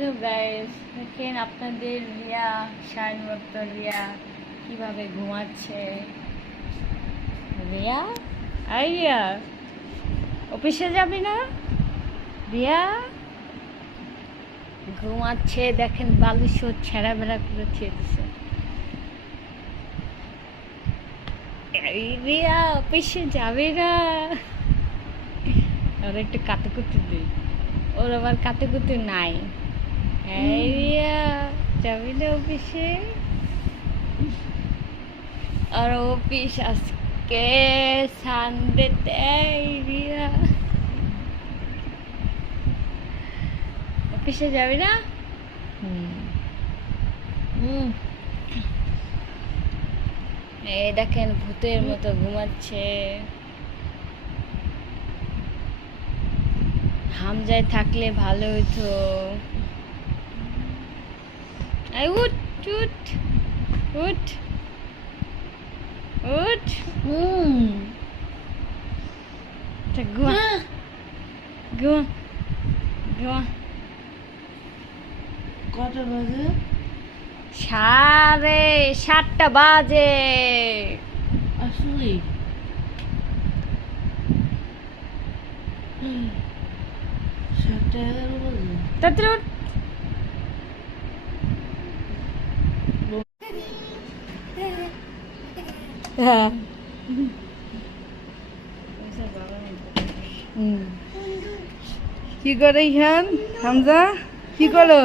Hello guys, দেখেন আপনাদের রিয়া শাইনমত্ত রিয়া কিভাবে ঘুমাচ্ছে। রিয়া, আই রিয়া, অফিসে যাবি না? রিয়া ঘুমাচ্ছে, দেখেন বালিশ ছেঁড়া বেড়া করে ছেড়েছে। এই রিয়া অফিসে যাবে না? ওর একটু কাতুকুতু দিই, ওর আবার কাতুকুতু নাই। এই রিয়া যাবি না অফিসে? আর অফিস আজকে সানডেতে। রিয়া অফিসে যাবি না? এই দেখেন ভূতের মতো ঘুমাচ্ছে। হামজায় থাকলে ভালো হইতো। এই উঠ উঠ উঠ উঠ। ঘুমা ঘুমা ঘুমা। কটা বাজে? 7:30 বাজে। আসলে 7:11 বাজে। তাড়াতাড়ি উঠ। হ্যাঁ কি করে ইহান হামজা? কি করো?